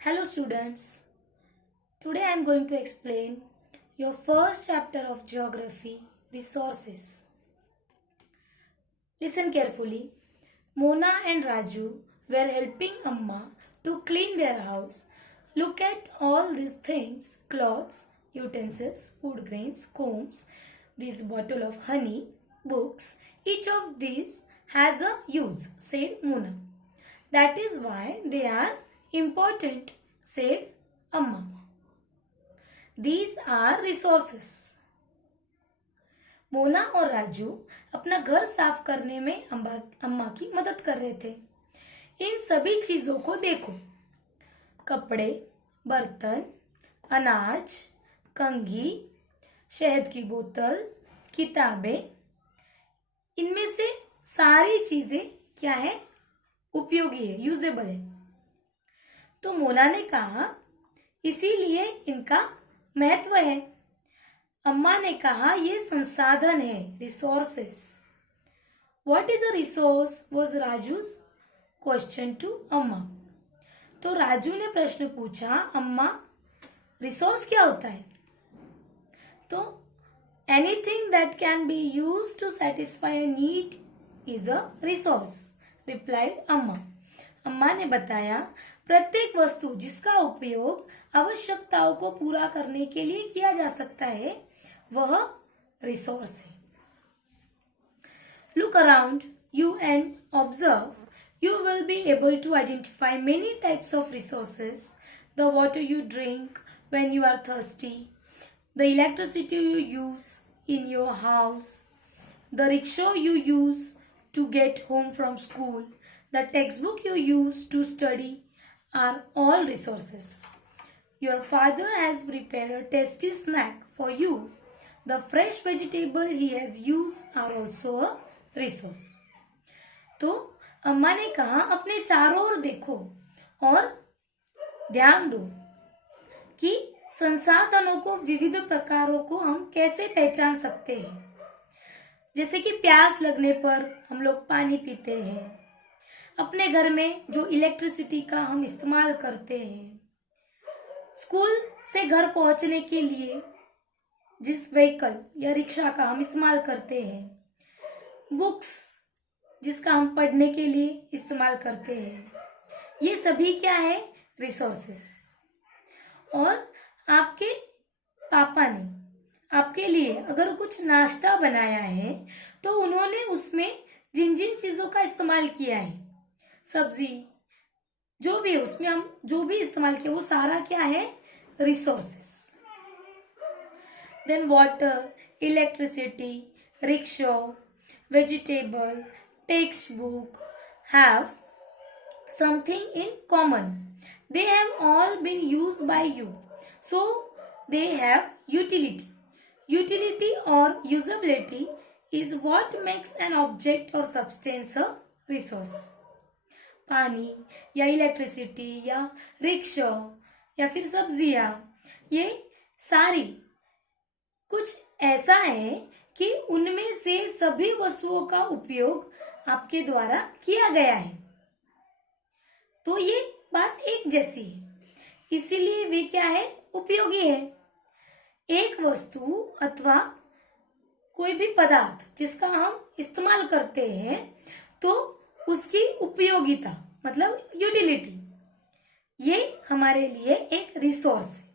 Hello students, today I am going to explain your first chapter of geography, resources. Listen carefully. Mona and Raju were helping Amma to clean their house. Look at all these things: clothes, utensils, food grains, combs, this bottle of honey, books. Each of these has a use, said Mona. That is why they are important, said Amma. These are resources. Mona और राजू अपना घर साफ करने में अम्मा की मदद कर रहे थे। इन सभी चीजों को देखो: कपड़े, बर्तन, अनाज, कंघी, शहद की बोतल, किताबें। इनमें से सारी चीजें क्या है? उपयोगी है, यूजेबल है। तो मोना ने कहा इसीलिए इनका महत्व है। अम्मा ने कहा ये संसाधन है, resources. What is a resource was Raju's question to Amma. तो राजू ने प्रश्न पूछा, अम्मा रिसोर्स क्या होता है? तो anything that can be used to satisfy a need is a resource, replied Amma. Amma ने बताया प्रत्येक वस्तु जिसका उपयोग आवश्यकताओं को पूरा करने के लिए किया जा सकता है वह रिसोर्स है। Look around you and observe, you will be able to identify many types of resources: the water you drink when you are thirsty, the electricity you use in your house, the rickshaw you use to get home from school, the textbook you use to study are all resources. Your father has prepared a tasty snack for you. The fresh vegetable he has used are also a resource. तो अम्मा ने कहा अपने चारों ओर देखो और ध्यान दो कि संसाधनों को, विविध प्रकारों को हम कैसे पहचान सकते हैं। जैसे कि प्यास लगने पर हम लोग पानी पीते हैं, अपने घर में जो इलेक्ट्रिसिटी का हम इस्तेमाल करते हैं, स्कूल से घर पहुंचने के लिए जिस व्हीकल या रिक्शा का हम इस्तेमाल करते हैं, बुक्स जिसका हम पढ़ने के लिए इस्तेमाल करते हैं, ये सभी क्या है? रिसोर्सेस। और आपके पापा ने आपके लिए अगर कुछ नाश्ता बनाया है तो उन्होंने उसमें जिन जिन चीज़ों का इस्तेमाल किया है, सब्जी जो भी है, उसमें हम जो भी इस्तेमाल किया वो सारा क्या है? Resources. Then water, electricity, rickshaw, vegetable, textbook have something in common. They have all been used by you, so they have utility. Utility or usability is what makes an object or substance a resource. पानी या electricity या rickshaw या फिर सब्जियां, ये सारी कुछ ऐसा है कि उनमें से सभी वस्तुओं का उपयोग आपके द्वारा किया गया है। तो ये बात एक जैसी है, इसीलिए वे क्या है? उपयोगी है। एक वस्तु अथवा कोई भी पदार्थ जिसका हम इस्तेमाल करते हैं तो उसकी उपयोगिता मतलब यूटिलिटी, ये हमारे लिए एक रिसोर्स है।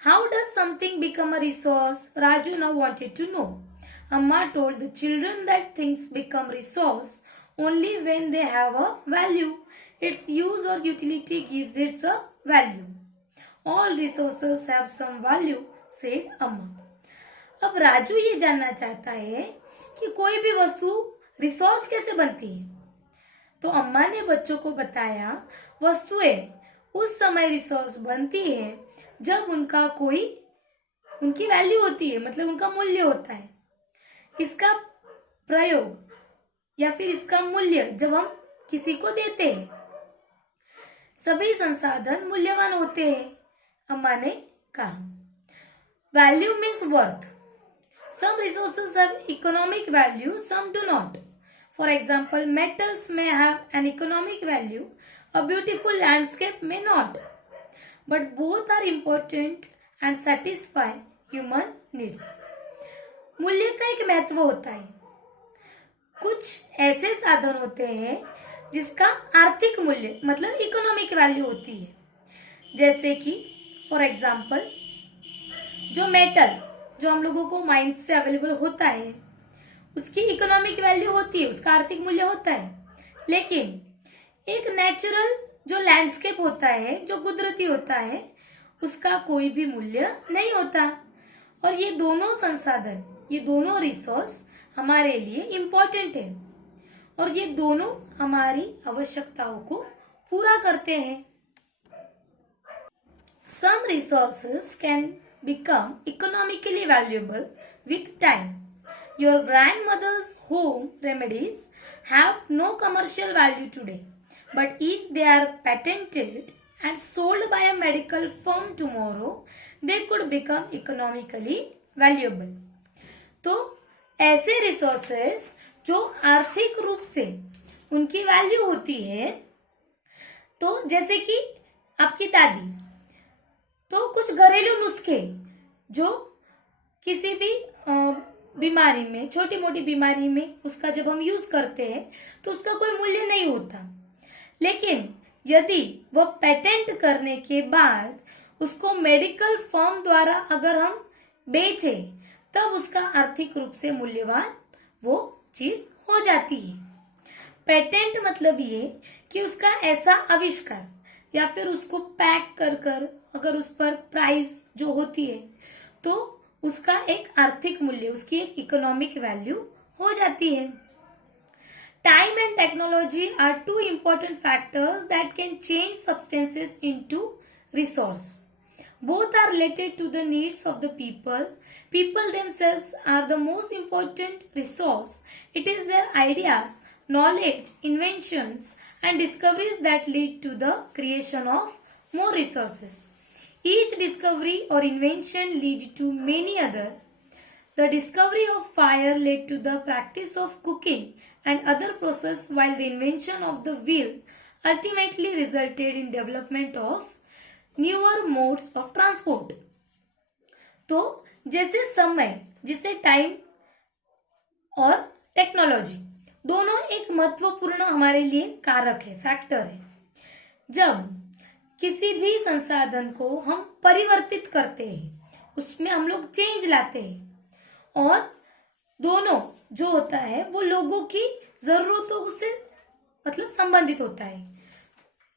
How does something become a resource? Raju now wanted to know. Amma told the children that things become resource only when they have a value. Its use or utility gives it a value. All resources have some value, said Amma. अब राजू ये जानना चाहता है कि कोई भी वस्तु resource कैसे बनती है। तो अम्मा ने बच्चों को बताया वस्तुएं उस समय रिसोर्स बनती है जब उनका कोई उनकी वैल्यू होती है, मतलब उनका मूल्य होता है। इसका प्रयोग या फिर इसका मूल्य जब हम किसी को देते हैं। सभी संसाधन मूल्यवान होते हैं, अम्मा ने कहा। Value means worth. Some resources have economic value, some do not. For example, metals may have an economic value, A beautiful landscape may not, but both are important and satisfy human needs. मूल्य का एक महत्व होता है. कुछ ऐसे साधन होते हैं जिसका आर्थिक मूल्य मतलब इकोनॉमिक वैल्यू होती है. जैसे कि फॉर एग्जाम्पल जो मेटल जो हम लोगों को माइंस से अवेलेबल होता है उसकी इकोनॉमिक वैल्यू होती है, उसका आर्थिक मूल्य होता है. लेकिन एक नेचुरल जो लैंडस्केप होता है, जो कुदरती होता है, उसका कोई भी मूल्य नहीं होता. और ये दोनों संसाधन, ये दोनों रिसोर्स हमारे लिए इम्पोर्टेंट है और ये दोनों हमारी आवश्यकताओं को पूरा करते हैं. Some resources can become economically valuable with time. Your grandmother's home remedies have no commercial value today, but if they are patented and sold by a medical firm tomorrow, they could become economically valuable. तो ऐसे resources जो आर्थिक रूप से उनकी value होती है, तो जैसे कि आपकी दादी, तो कुछ घरेलू नुस्खे जो किसी भी बीमारी में, छोटी मोटी बीमारी में उसका जब हम यूज करते हैं तो उसका कोई मूल्य नहीं होता. लेकिन यदि वह पेटेंट करने के बाद उसको मेडिकल फर्म द्वारा अगर हम बेचें तब उसका आर्थिक रूप से मूल्यवान वो चीज हो जाती है. पेटेंट मतलब ये कि उसका ऐसा आविष्कार या फिर उसको पैक कर कर अगर उस पर प्राइस जो होती है तो उसका एक आर्थिक मूल्य, उसकी एक इकोनॉमिक वैल्यू हो जाती है. Time and technology are two important factors that can change substances into resource. Both are related to the needs of the people. People themselves are the most important resource. It is their ideas, knowledge, inventions and discoveries that lead to the creation of more resources. Each discovery or invention lead to many other. The discovery of fire led to the practice of cooking and other process, while the invention of the wheel ultimately resulted in development of newer modes of transport. तो जैसे समय, जिसे time और technology दोनों एक महत्वपूर्ण हमारे लिए कारक है, फैक्टर है. जब किसी भी संसाधन को हम परिवर्तित करते हैं, उसमें हम लोग चेंज लाते हैं और दोनों जो होता है वो लोगों की जरूरतों से मतलब संबंधित होता है.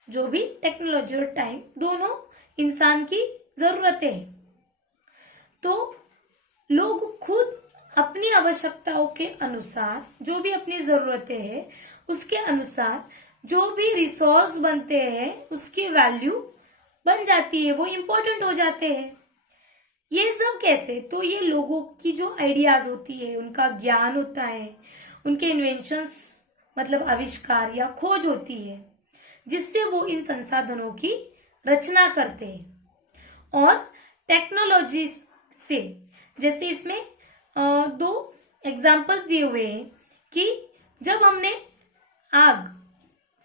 जो भी टेक्नोलॉजी और टाइम दोनों इंसान की जरूरतें हैं. तो लोग खुद अपनी आवश्यकताओं के अनुसार जो भी अपनी जरूरतें हैं उसके अनुसार जो भी रिसोर्स बनते हैं उसकी वैल्यू बन जाती है, वो इम्पोर्टेंट हो जाते हैं. ये सब कैसे? तो ये लोगों की जो आइडियाज होती है, उनका ज्ञान होता है, उनके इन्वेंशंस मतलब आविष्कार या खोज होती है जिससे वो इन संसाधनों की रचना करते हैं. और टेक्नोलॉजी से जैसे इसमें दो एग्जाम्पल्स दिए हुए हैं कि जब हमने आग,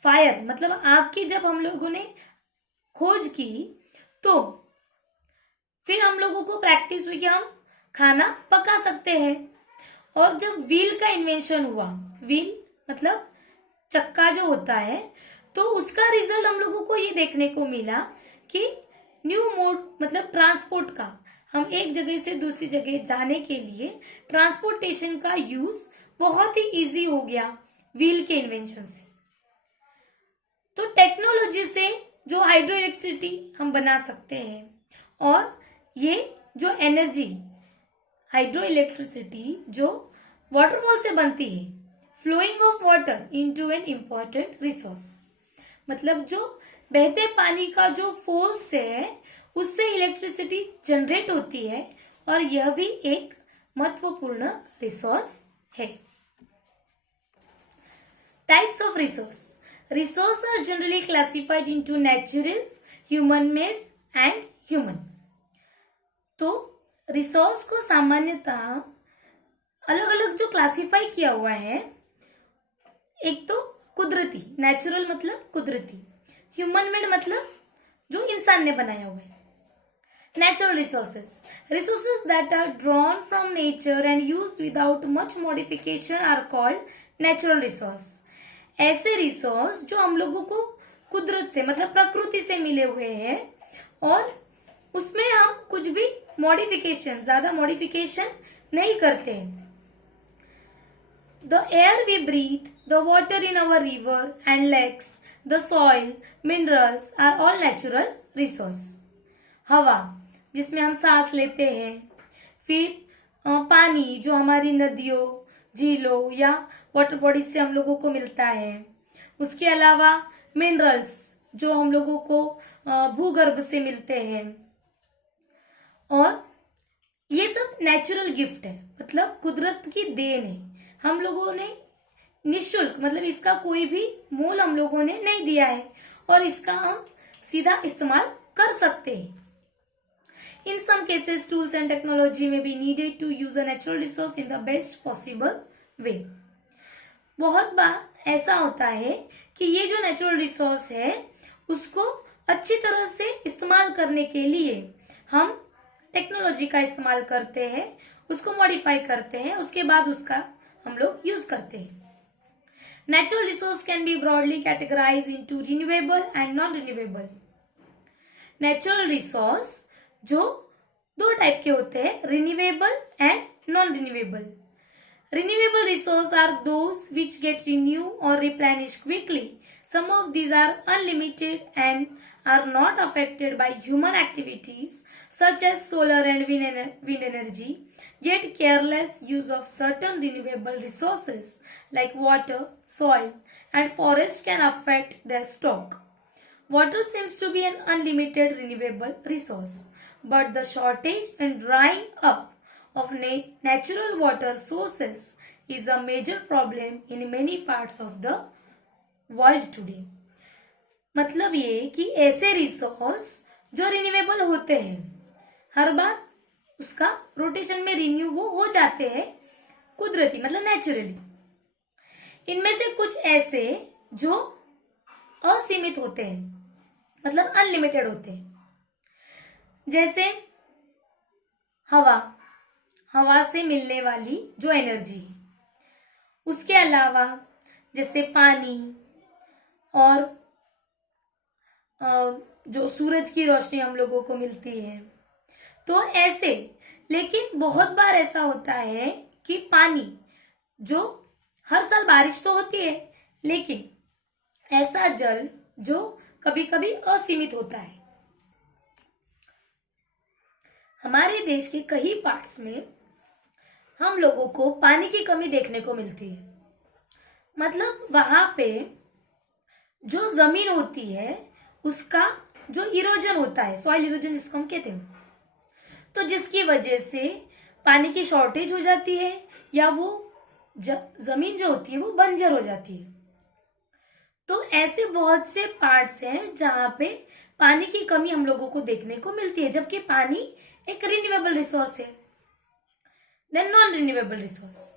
फायर मतलब आग की जब हम लोगों ने खोज की तो फिर हम लोगों को प्रैक्टिस हुई कि हम खाना पका सकते हैं. और जब व्हील का इन्वेंशन हुआ, व्हील मतलब चक्का जो होता है, तो उसका रिजल्ट हम लोगों को ये देखने को मिला कि न्यू मोड मतलब ट्रांसपोर्ट का, हम एक जगह से दूसरी जगह जाने के लिए ट्रांसपोर्टेशन का यूज बहुत ही इजी हो गया व्हील के इन्वेंशन से. तो टेक्नोलॉजी से जो हाइड्रो इलेक्ट्रिसिटी हम बना सकते हैं और ये जो एनर्जी हाइड्रो इलेक्ट्रिसिटी जो वाटरफॉल से बनती है, flowing of water into an important resource मतलब जो बहते पानी का जो फोर्स है उससे इलेक्ट्रिसिटी जनरेट होती है और यह भी एक महत्वपूर्ण रिसोर्स है. Types of resource. Resources are generally classified into natural, human-made and human. तो रिसोर्स को सामान्यतः अलग अलग जो क्लासिफाई किया हुआ है, एक तो कुदरती, नेचुरल मतलब कुदरती, ह्यूमन मेड मतलब जो इंसान ने बनाया हुआ है। Natural resources. Resources that are drawn from nature and used without much modification are called natural resource. ऐसे रिसोर्स जो हम लोगों को कुदरत से मतलब प्रकृति से मिले हुए हैं और उसमें हम कुछ भी मॉडिफिकेशन, ज्यादा मॉडिफिकेशन नहीं करते। The air we breathe, the water in our river and lakes, the soil, minerals are all natural resource. हवा जिसमें हम सांस लेते हैं, फिर पानी जो हमारी नदियों, झीलों या वाटर बॉडीज से हम लोगों को मिलता है, उसके अलावा मिनरल्स जो हम लोगों को भूगर्भ से मिलते हैं, और ये सब नेचुरल गिफ्ट है, मतलब कुदरत की देन है। हम लोगों ने निःशुल्क मतलब इसका कोई भी मोल हम लोगों ने नहीं दिया है और इसका हम सीधा इस्तेमाल कर सकते हैं। In some cases, tools and technology may be needed to use a natural resource in the best possible way. बहुत बार ऐसा होता है कि ये जो नेचुरल रिसोर्स है उसको अच्छी तरह से इस्तेमाल करने के लिए हम टेक्नोलॉजी का इस्तेमाल करते हैं, उसको मॉडिफाई करते हैं, उसके बाद उसका हम लोग यूज करते हैं। Natural resource can be broadly categorise into renewable and non renewable. Natural resource जो दो टाइप के होते हैं, renewable and non renewable. Renewable resource are those which get renew और replenish quickly. Some of these are unlimited and are not affected by human activities such as solar and wind energy. Yet careless use of certain renewable resources like water, soil and forest can affect their stock. Water seems to be an unlimited renewable resource, but the shortage and drying up of natural water sources is a major problem in many parts of the world today. मतलब ये कि ऐसे resource जो renewable होते हैं, हर बार उसका rotation में renew वो हो जाते हैं कुदरती मतलब नेचुरली। इनमें से कुछ ऐसे जो असीमित होते हैं मतलब अनलिमिटेड होते हैं, जैसे हवा से मिलने वाली जो एनर्जी, उसके अलावा जैसे पानी और जो सूरज की रोशनी हम लोगों को मिलती है। तो ऐसे, लेकिन बहुत बार ऐसा होता है कि पानी जो हर साल बारिश तो होती है, लेकिन ऐसा जल जो कभी कभी असीमित होता है। हमारे देश के कई पार्ट्स में हम लोगों को पानी की कमी देखने को मिलती है। मतलब वहां पे जो जमीन होती है उसका जो इरोजन होता है, सॉइल इरोजन जिसको हम कहते हैं, तो जिसकी वजह से पानी की शॉर्टेज हो जाती है या वो जमीन जो होती है वो बंजर हो जाती है। तो ऐसे बहुत से पार्ट्स हैं जहां पे पानी की कमी हम लोगों को देखने को मिलती है, जबकि पानी एक रिन्यूएबल रिसोर्स है। Then non renewable resource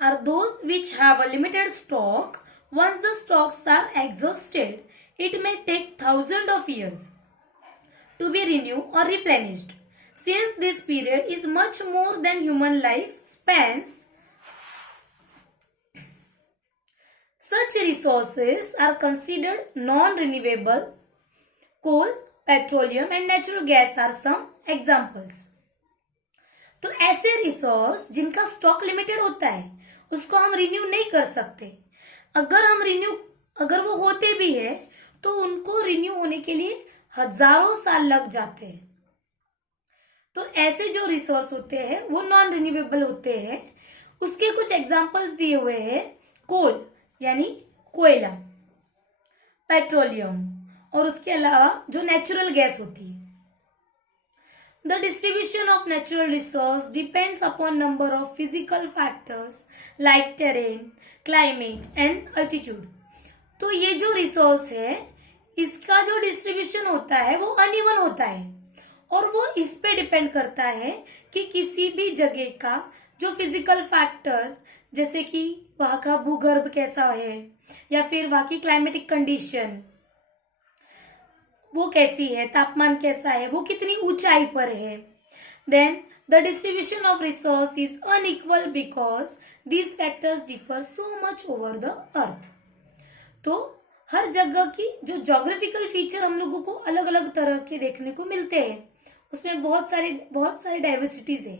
are those which have a limited stock. Once the stocks are exhausted, it may take thousands of years to be renewed or replenished. Since this period is much more than human life spans, such resources are considered non-renewable. Coal, petroleum and natural gas are some examples. तो ऐसे resource जिनका stock limited होता है उसको हम renew नहीं कर सकते। अगर वो होते भी है तो उनको रिन्यू होने के लिए हजारों साल लग जाते हैं। तो ऐसे जो रिसोर्स होते हैं वो नॉन रिन्यूएबल होते हैं। उसके कुछ एग्जांपल्स दिए हुए हैं, कोल यानी कोयला, पेट्रोलियम और उसके अलावा जो नेचुरल गैस होती है। The distribution of natural resource depends upon number of physical factors like terrain, climate and altitude. तो ये जो रिसोर्स है इसका जो डिस्ट्रीब्यूशन होता है वो अनइवन होता है और वो इस पे डिपेंड करता है कि किसी भी जगह का जो फिजिकल फैक्टर, जैसे कि वहाँ का भूगर्भ कैसा है या फिर वहाँ की क्लाइमेटिक कंडीशन, वो कैसी है, तापमान कैसा है, वो कितनी ऊंचाई पर है. Then the distribution of resource is unequal because these factors differ so much over the earth. तो हर जगह की जो जोग्राफिकल फीचर हम लोगों को अलग अलग तरह के देखने को मिलते हैं, उसमें बहुत सारी डाइवर्सिटीज है.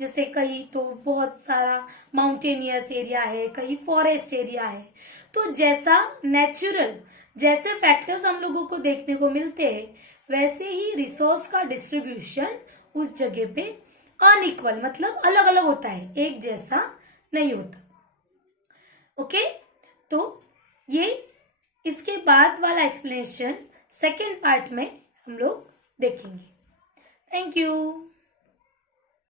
जैसे कहीं तो बहुत सारा माउंटेनियस एरिया है, कहीं फॉरेस्ट एरिया है. तो जैसे फैक्टर्स हम लोगों को देखने को मिलते हैं, वैसे ही रिसोर्स का डिस्ट्रीब्यूशन उस जगह पे अनइक्वल मतलब अलग अलग होता है, एक जैसा नहीं होता. ओके, तो ये इसके बाद वाला एक्सप्लेनेशन सेकेंड पार्ट में हम लोग देखेंगे. Thank you.